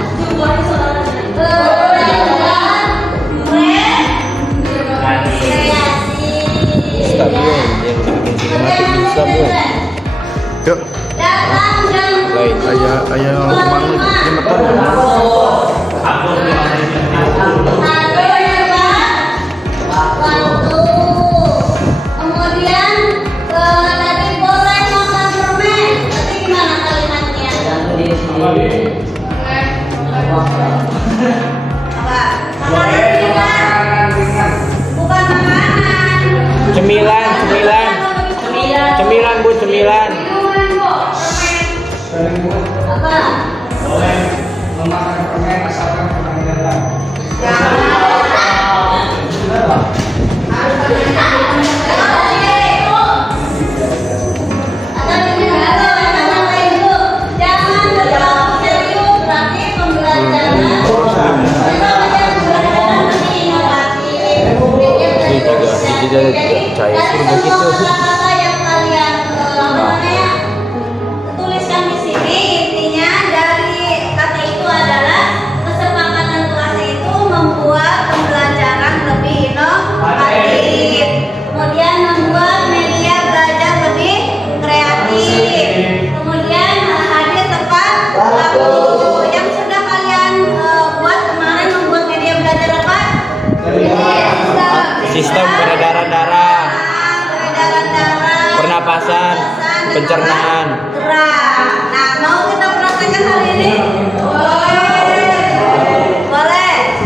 Stadion yang bikin stadion. Yuk. datang dan Ayah kemarin 5 tahun. Aku waktu kemudian tadi boleh makan permen, tapi gimana kalimatnya? Bukan makanan. Cemilan, Bu, cemilan. Minuman kok, permen. Apa? boleh memakan permen asalkan permen datang. Cair begitu. Kata-kata yang kalian tuliskan di sini intinya dari kata itu adalah kesepakatan kelas itu membuat pembelajaran lebih inovatif, kemudian membuat media belajar lebih kreatif, kemudian hadir tepat waktu. Yang sudah kalian buat kemarin membuat media belajar apa? Sistem peredaran darah, pernapasan, pencernaan. Gerak. Nah, mau kita praktekkan hari ini? Boleh.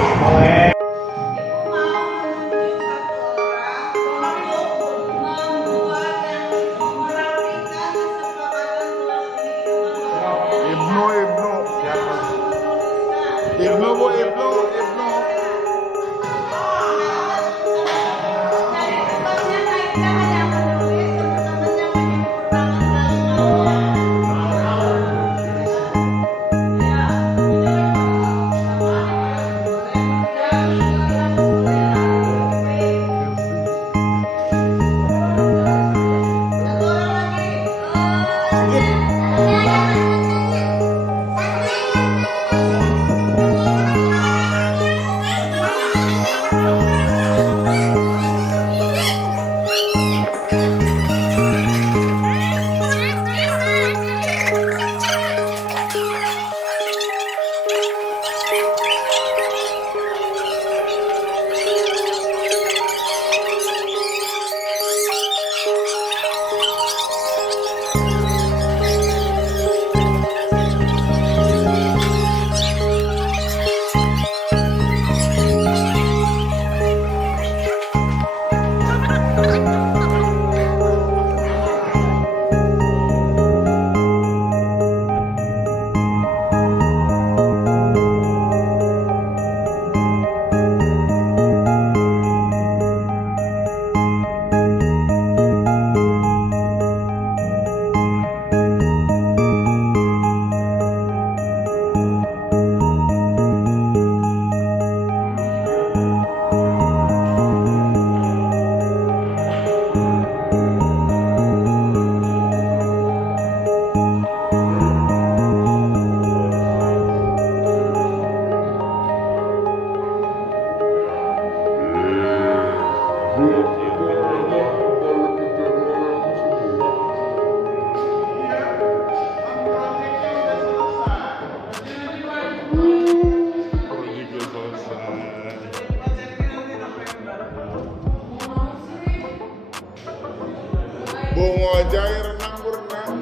Bungo aja ya renang berenang.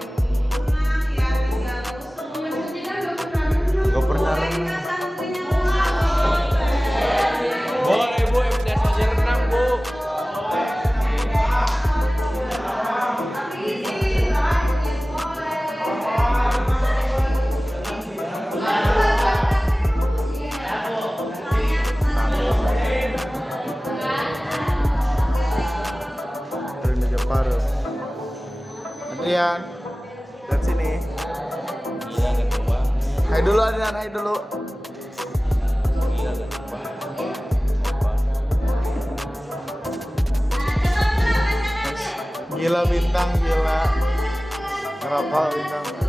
Gak pernah renang. Boleh Bu, investasi renang Bu. Dari meja paruh. Adrian, lihat sini. Gila kan Bang. Hai dulu Adrian, hai dulu. Gila kan Bang. Gila bintang, gila. Kerapal bintang.